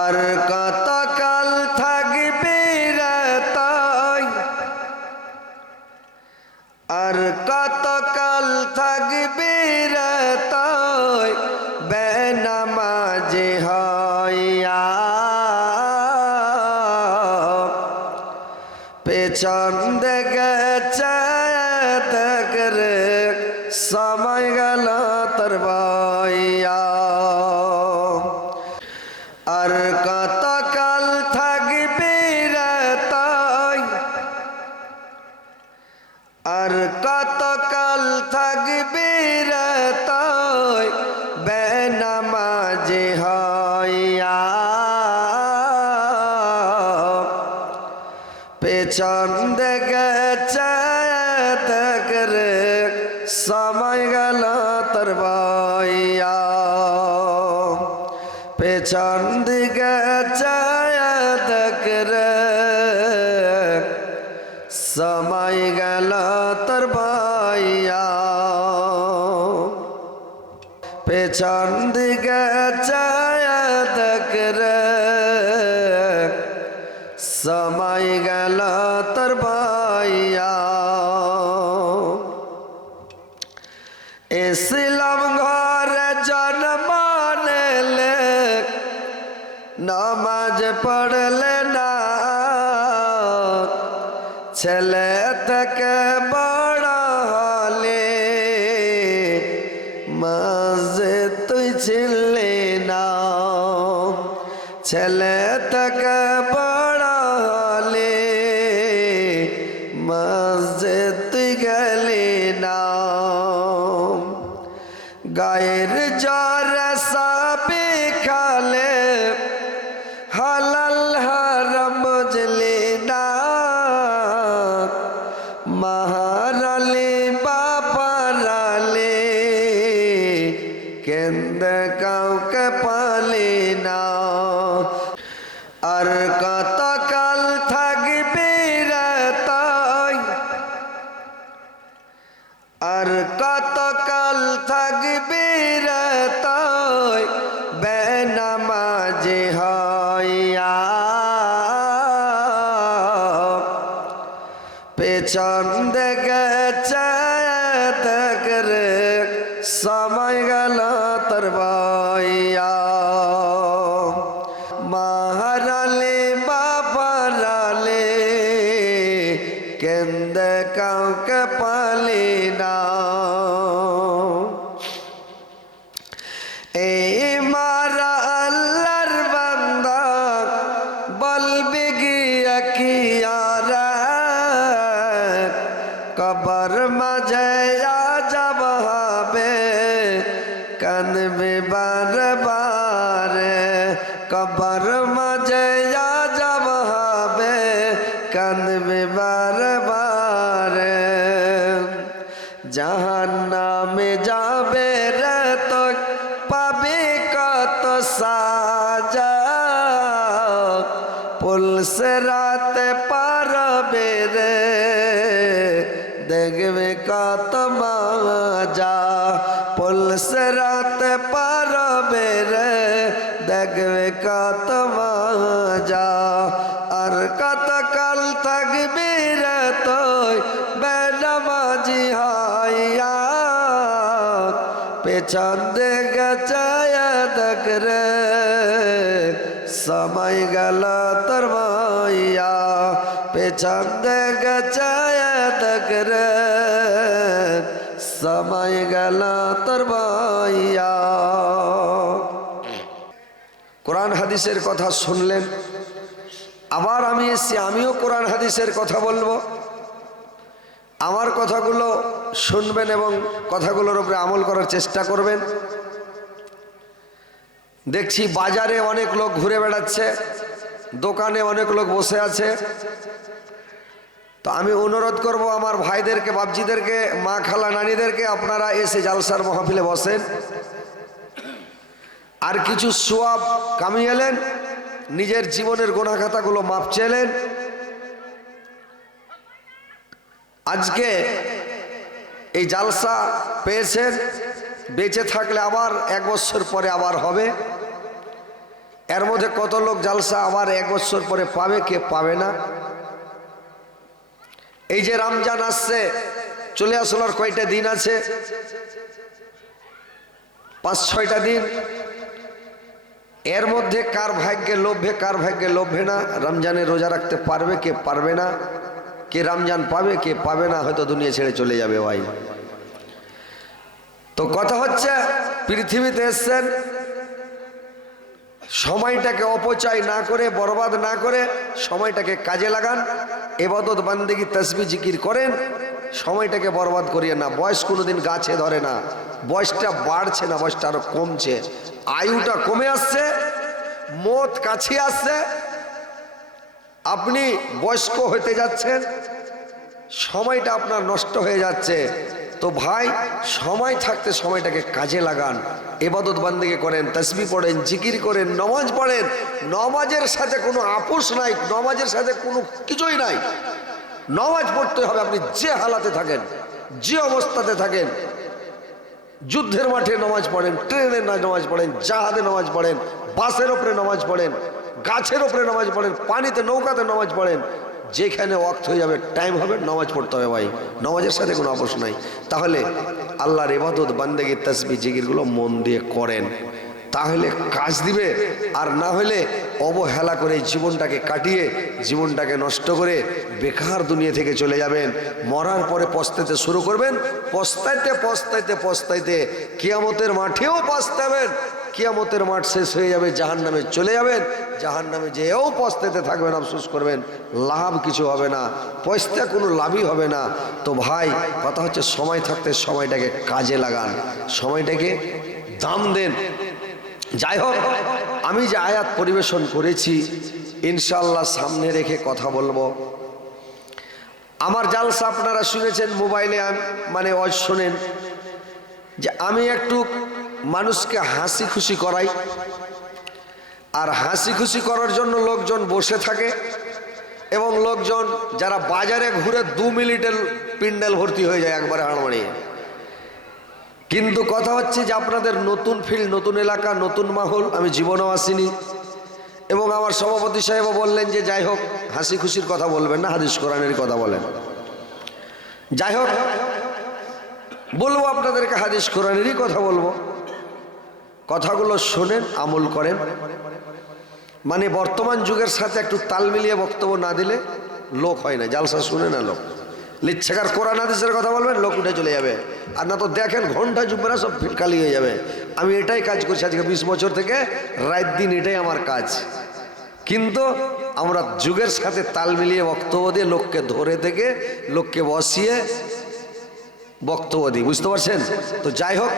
আর কতকাল থাকবে রাতাই, আর কতকাল থাকবে রাতাই বেনামাজি হইয়া। পেছন দিকে চাকরে সময় গেল তোর বইয়া। আর কতকাল থাকবে রাতাই, আর কতকাল থাকবে রাতাই বেনামাজি হইয়া। পেছন দিকে চাকরে সময় গেল তোর বইয়া। পেছন দিকে চাকরে সময় গেল তোর বইয়া। পেছন দিকে চাকরে সময় গেল তোর বইয়া। ইসলাম ঘরে জন্ম নিলে নামাজ পড়লে না, ছেলে থেকে বড় হলে মাঝে তুই ছিলি না। ছেলে থেকে বড় হলে মাঝে তুই গেলি না। গায়ের জ্বরে সাপে খালে হালাল হারাম বুঝলি না। মাহারালে বাপারালে কেন্দ্রে কাউকে পালি না। আর কতকাল থাকবে রাতাই, আর কতকাল থাকবে রাতাই বেনামাজি হইয়া। পেছন দিকে চাকরে সময় গেল তোর বইয়া। মাহারালে বাপারালে কেন্দ্রে কাউকে পালি না। এই মারা আল্লাহর বান্দা বলবে গিয়া কি আর কবর মাঝে আযাব হবে কাঁদবে বারবার। কবর মাঝে আযাব হবে কাঁদবে বারবার। জাহান্নামে যাবে রে তো পাবে কত সাজা। পুলিশ রাতে পারবে রে দেখবে কত মজা। পুলিশ রাতে পারবে রে দেখবে কত মজা। আর কতকাল থাকবে রে তুই বেনামাজি হইয়া। পেছন দিকে দেখ রে সময় গেল তোর বইয়া। পেছন দিকে দেখ রে সময় গেল তোর বইয়া। কোরআন হাদিসের কথা শুনলেন, আবার আমি এসছি, আমিও কোরআন হাদিসের কথা বলবো। আমার কথাগুলো শুনবেন এবং কথাগুলোর উপরে আমল করার চেষ্টা করবেন। দেখছি বাজারে অনেক লোক ঘুরে বেড়াচ্ছে, দোকানে অনেক লোক বসে আছে। তো আমি অনুরোধ করব আমার ভাইদেরকে, বাপজিদেরকে, মা খালা নানিদেরকে, আপনারা এসে জালসার মাহফিলে বসেন। আর কিছু সওয়াব কামিয়েলেন, নিজের জীবনের গুনাহ খাতাগুলো মাপ চেলেন। আজকে এই জালসা পেয়েছেন, বেঁচে থাকলে আবার 1 বছর পরে আবার হবে। এর মধ্যে কত লোক জালসা আবার 1 বছর পরে পাবে, কে পাবে না। এই যে রমজান আসছে, চলে আসলো, আর কয়টা দিন আছে? 5-6টা দিন। এর মধ্যে কার ভাগ্যে লোভে, কার ভাগ্যে লোভে না রমজানে রোজা রাখতে পারবে, কে পারবে না, কে রমজান পাবে, কে পাবে না, হয়তো দুনিয়া ছেড়ে চলে যাবে ভাই। তো কথা হচ্ছে, পৃথিবীতে এসছেন, সময়টাকে অপচয় না করে, বরবাদ না করে সময়টাকে কাজে লাগান, ইবাদত বান্দেগি তাসবিহ জিকির করেন, সময়টাকে বরবাদ করিয়ে না। বয়স কোনোদিন গাছে ধরে না, বয়সটা বাড়ছে না, বয়সটা আরো কমছে, আয়ুটা কমে আসছে, মত কাছে আসছে, আপনি বয়স্ক হতে যাচ্ছেন, সময়টা আপনার নষ্ট হয়ে যাচ্ছে। তো ভাই, সময় থাকতে সময়টাকে কাজে লাগান, ইবাদত বান্দেগি করেন, তাসবিহ পড়েন, জিকির করেন, নামাজ পড়েন। নামাজের সাথে কোনো আপোষ নাই, নামাজের সাথে কোনো কিছুই নাই। নামাজ পড়তে হবে, আপনি যে হালাতে থাকেন, যে অবস্থাতে থাকেন। যুদ্ধের মাঠে নামাজ পড়েন, ট্রেনে নামাজ পড়েন, জাহাজে নামাজ পড়েন, বাসের ওপরে নামাজ পড়েন, গাছের ওপরে নামাজ পড়েন, পানিতে নৌকাতে নামাজ পড়েন, যেখানে ওয়াক্ত হয়ে যাবে, টাইম হবে, নামাজ পড়তে হবে ভাই। নামাজের সাথে কোনো আপোষ নাই। তাহলে আল্লাহর ইবাদত বান্দেগি তাসবিহ জিকিরগুলো মন দিয়ে করেন, তাহলে কাজ দিবে। আর না হলে অবহেলা করে জীবনটাকে কাটিয়ে, জীবনটাকে নষ্ট করে বেকার দুনিয়া থেকে চলে যাবেন। মরার পরে পস্তাইতে শুরু করবেন, পস্তাইতে পস্তাইতে পস্তাইতে কিয়ামতের মাঠেও পস্তাবেন। কিয়ামতের মাঠ শেষ হয়ে যাবে, জাহান্নামে চলে যাবেন, জাহান্নামে যেও পস্তাইতে থাকবেন, আফসোস করবেন, লাভ কিছু হবে না, পয়সা কোনো লাভই হবে না। তো ভাই, কথা হচ্ছে, সময় থাকতে সময়টাকে কাজে লাগান, সময়টাকে দাম দেন। যাই হোক, আমি যে আয়াত পরিবেশন করেছি, ইনশাআল্লাহ সামনে রেখে কথা বলবো। আমার জালসা আপনারা শুনেছেন, মোবাইলে মানে ওয়াজ শোনেন, যে আমি একটু মানুষকে হাসি খুশি করাই, আর হাসি খুশি করার জন্য লোকজন বসে থাকে, এবং লোকজন যারা বাজারে ঘুরে 2 মিনিটের পিন্ডেল ভর্তি হয়ে যায় একবারে হাড়মাড়িয়ে। কিন্তু কথা হচ্ছে যে আপনাদের নতুন ফিল্ড, নতুন এলাকা, নতুন মাহল, আমি জীবনেও আসিনি। এবং আমার সভাপতি সাহেবও বললেন যে যাই হোক, হাসি খুশির কথা বলবেন না, হাদিস কোরআনের কথা বলেন। যাই হোক, বলবো আপনাদেরকে, হাদিস কোরআনেরই কথা বলবো। কথাগুলো শোনেন, আমল করেন। মানে বর্তমান যুগের সাথে একটু তাল মিলিয়ে বক্তব্য না দিলে লোক হয় না, জালসা শুনে না লোক। লিচ্ছাকার কোরআন হাদিসের কথা বলবেন, লোক উঠে চলে যাবে। আর না তো দেখেন ঘন্টা জুম্মেরা সব খালি হয়ে যাবে। আমি এটাই কাজ করছি আজকে 20 বছর থেকে, রাত দিন এটাই আমার কাজ। কিন্তু আমরা যুগের সাথে তাল মিলিয়ে বক্তব্য দিয়ে লোককে ধরে থেকে লোককে বসিয়ে বক্তব্য দিই, বুঝতে পারছেন? তো যাই হোক,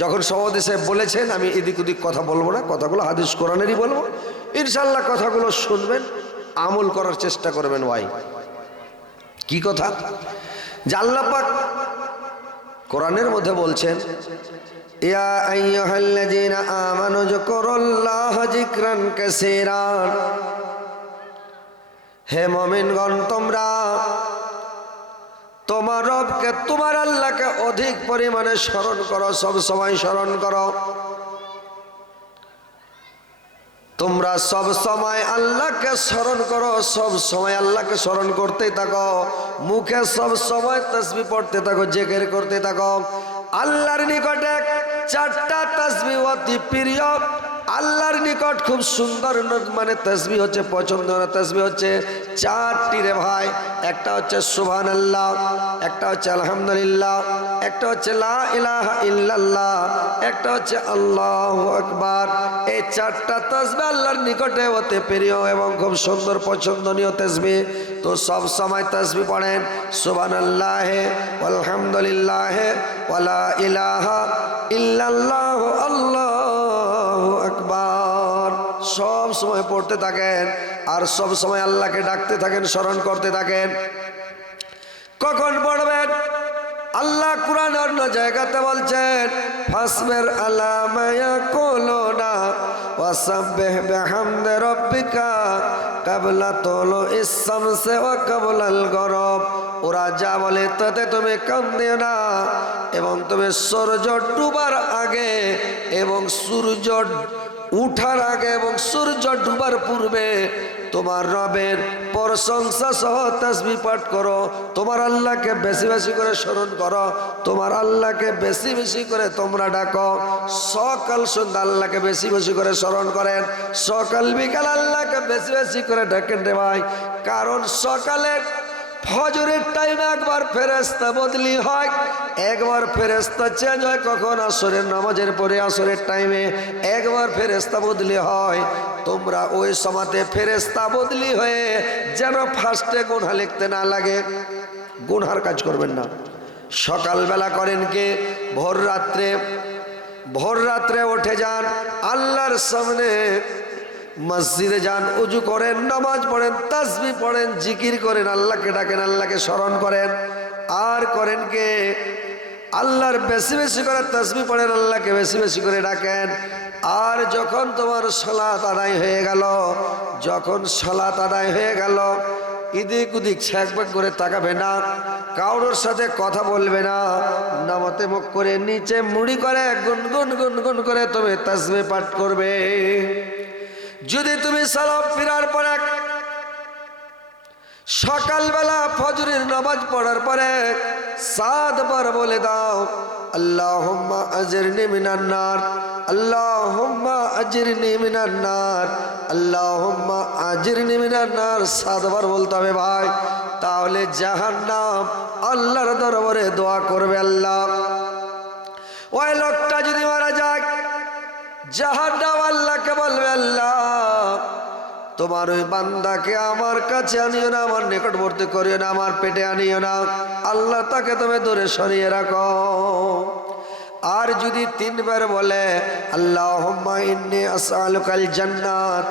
যখন সভাপতি সাহেব বলেছেন, আমি এদিক ওদিক কথা বলবো না, কথাগুলো হাদিস কোরআনেরই বলবো। ইনশাল্লাহ কথাগুলো শুনবেন, আমল করার চেষ্টা করবেন ভাই। কি কথা? যে আল্লাহ পাক কোরআনের মধ্যে বলছেন, ইয়া আইয়ুহাল্লাযীনা আমানু যকুরুল্লাহা যিকরান কাসীরা, হে মুমিনগণ, তোমরা তোমার রবকে, তোমার আল্লাহকে অধিক পরিমাণে স্মরণ করো, সব সময় স্মরণ করো। তোমরা সব সময় আল্লাহকে স্মরণ করো, সব সময় আল্লাহকে স্মরণ করতেই থাকো, মুখে সব সময় তাসবিহ পড়তে থাকো, জিকির করতে থাকো। আল্লাহর নিকটে 4টা তাসবিহ অতি প্রিয়, আল্লাহর নিকট খুব সুন্দর, মানে তাসবিহ হচ্ছে পছন্দের তাসবিহ হচ্ছে 4টি রে ভাই। একটা হচ্ছে সুবহানাল্লাহ, একটা হচ্ছে আলহামদুলিল্লাহ, একটা হচ্ছে লা ইলাহা ইল্লাল্লাহ, একটা হচ্ছে আল্লাহু আকবার। এই 4টা তাসবিহ আল্লাহর নিকটে অতি প্রিয় এবং খুব সুন্দর পছন্দনীয় তাসবিহ। তো সব সময় তাসবিহ পড়েন, সুবহানাল্লাহ, আলহামদুলিল্লাহ, ওয়ালা ইলাহা ইল্লাল্লাহ, আল্লাহু আকবার। সব সময় পড়তে থাকেন, আর সব সময় আল্লাহকে ডাকতে থাকেন, স্মরণ করতে থাকেন। কখন পড়বেন? আল্লাহ কুরআন অন্য জায়গাতে বলছেন, ফাসবির আলা মা ইয়াকুলুনা ওয়াসাব্বিহ বিহামদি রাব্বিকা ক্বাবলা তুলুইস শামসি ওয়া ক্বাবলাল গরব। ওরা যা বলে তাতে তুমি কান দিও না, এবং তুমি সূর্য ডুবার আগে এবং সূর্য উঠার আগে এবং সূর্য ডুবার পূর্বে তোমার রবের প্রশংসা সহ তাসবিহ পাঠ করো, তোমার আল্লাহকে বেশি বেশি করে স্মরণ করো, তোমার আল্লাহকে বেশি বেশি করে তোমরা ডাকো। সকাল সন্ধ্যা আল্লাহকে বেশি বেশি করে স্মরণ করেন, সকাল বিকাল আল্লাহকে বেশি বেশি করে ডাকেন রে ভাই। কারণ সকালে ফজরের টাইমে একবার ফেরেশতা বদলি হয়, একবার ফেরেশতা চেঞ্জ হয়, কখন আসরের নামাজের পরে আসরের টাইমে একবার ফেরেশতা বদলি হয়। তোমরা ওই সময়তে ফেরেশতা বদলি হয়ে যেন ফার্স্টে গুনাহ লিখতে না লাগে, গুনহার কাজ করবেন না। সকালবেলা করেন কে? ভোর রাত্রে উঠে যান, আল্লাহর সামনে মসজিদে যান, উজু করেন, নামাজ পড়েন, তাসবিহ পড়েন, জিকির করেন, আল্লাহকে ডাকেন, আল্লাহকে স্মরণ করেন। আর করেন কে? আল্লাহর বেশি বেশি করে তাসবিহ পড়েন, আল্লাহকে বেশি বেশি করে ডাকেন। আর যখন তোমার সালাত আদায় হয়ে গেল, যখন সালাত আদায় হয়ে গেল, এদিক ওদিক ছ্যাঁকব্যাক করে তাকাবে না, কারোর সাথে কথা বলবে না, নামাতে মুখ করে নিচে মুড়ি করে গুনগুন গুনগুন করে তুমি তাসবিহ পাঠ করবে। যদি তুমি সালাম ফিরার পরে সকালবেলা ফজরের নামাজ পড়ার পরে 7 বার বলে দাও আল্লাহুম্মা আজরনি মিনান নার, আল্লাহুম্মা আজরনি মিনান নার, আল্লাহুম্মা আজরনি মিনান নার 7 বার বলতে হবে ভাই। তাহলে জাহান্নাম আল্লাহর দরবারে দোয়া করবে, আল্লাহ ওই লোকটা যদি মারা যায়, জাহান্নাম আল্লাহকে বলবে আল্লাহ তোমার ওই বান্দাকে আমার কাছে আনিও না, আমার নিকটবর্তী করিও না, আমার পেটে আনিও না, আল্লাহ তাকে তুমি দূরে সরিয়ে রাখো। আর যদি 3 বার বলে আল্লাহুম্মা ইন্নী আসআলুকাল জান্নাত,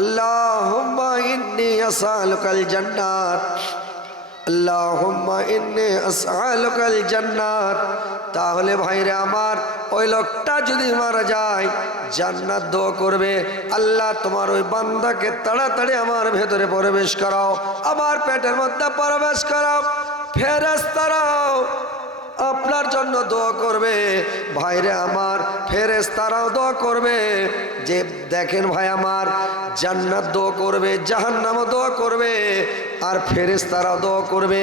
আল্লাহুম্মা ইন্নী আসআলুকাল জান্নাত, আল্লাহুম্মা ইন্নী আসআলুকাল জান্নাত, তাহলে ভাইরে আমার ওই লোকটা যদি মারা যায় জান্নাত দোয়া করবে, আল্লাহ তোমার ওই বান্দাকে তাড়াতাড়ি আমার ভেতরে প্রবেশ করাও, আমার পেটের মধ্যে প্রবেশ করাও। ফেরেশতারাও আপনার জন্য দোয়া করবে ভাইরে আমার, ফেরেশতারাও দোয়া করবে যে দেখেন ভাই আমার, জান্নাত দোয়া করবে, জাহান্নামও দোয়া করবে, আর ফেরেশতারাও দোয়া করবে।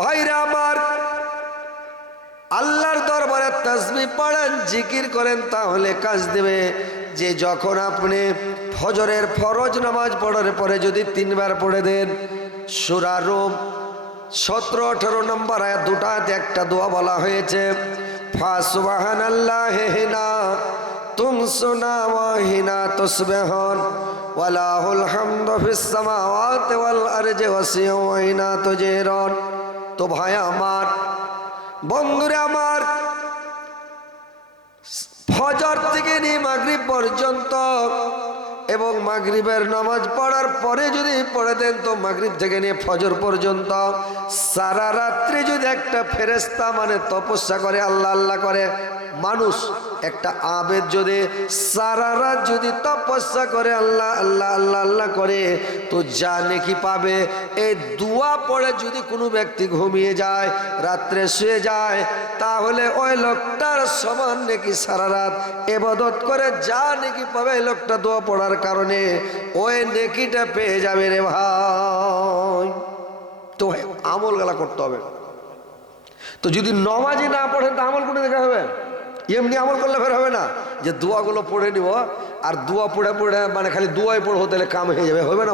ভাইরে আমার আল্লাহর দরবারে তাসবিহ পড়েন, জিকির করেন, তাহলে কাজ দেবে। যে যখন আপনি ফজরের ফরজ নামাজ পড়ার পরে যদি 3 বার পড়ে দেন, সূরা রুম 17-18 নম্বর আয়াত, দুটো আয়াতে একটা দোয়া বলা হয়েছে, ফাসুবহানাল্লাহি হিনা তুমসুনা ওয়া হিনা তুসবিহুন ওয়া লাহুল হামদু ফিস সামাওয়াতি ওয়াল আরজি ওয়াসিউ ওয়া হিনা তুজিরুন। তো ভাই আমার, বন্ধুরা আমার, ফজর থেকে নিয়ে মাগরিব পর্যন্ত এবং মাগরিবের নামাজ পড়ার পরে যদি পড়ে দেন, তো মাগরিব থেকে নিয়ে ফজর পর্যন্ত সারা রাত্রি যদি একটা ফেরেশতা মানে তপস্যা করে, আল্লাহ আল্লাহ করে, মানুষ একটা আবেদ যদি সারা রাত যদি তপস্যা করে, আল্লাহ আল্লাহ আল্লাহ আল্লাহ করে, তো যা নেকি পাবে। এই দোয়া পড়ে যদি কোনো ব্যক্তি ঘুমিয়ে যায়, রাত্রে শুয়ে যায়, তাহলে ওই লোকটার সমান নেকি সারা রাত ইবাদত করে যা নেকি পাবে, এই লোকটা দোয়া পড়ার কারণে ওই নেকিটা পেয়ে যাবে রে ভাই। তো আমল গলা করতে হবে। তো যদি নমাজি না পড়েন তো আমল করে দেখা হবে, এমনি আমল করলে ফের হবে না যে দোয়াগুলো পড়ে নিব আর দোয়া পড়ে পড়ে মানে খালি দোয়াই পড়বো, তাহলে কাম হয়ে যাবে, হবে না।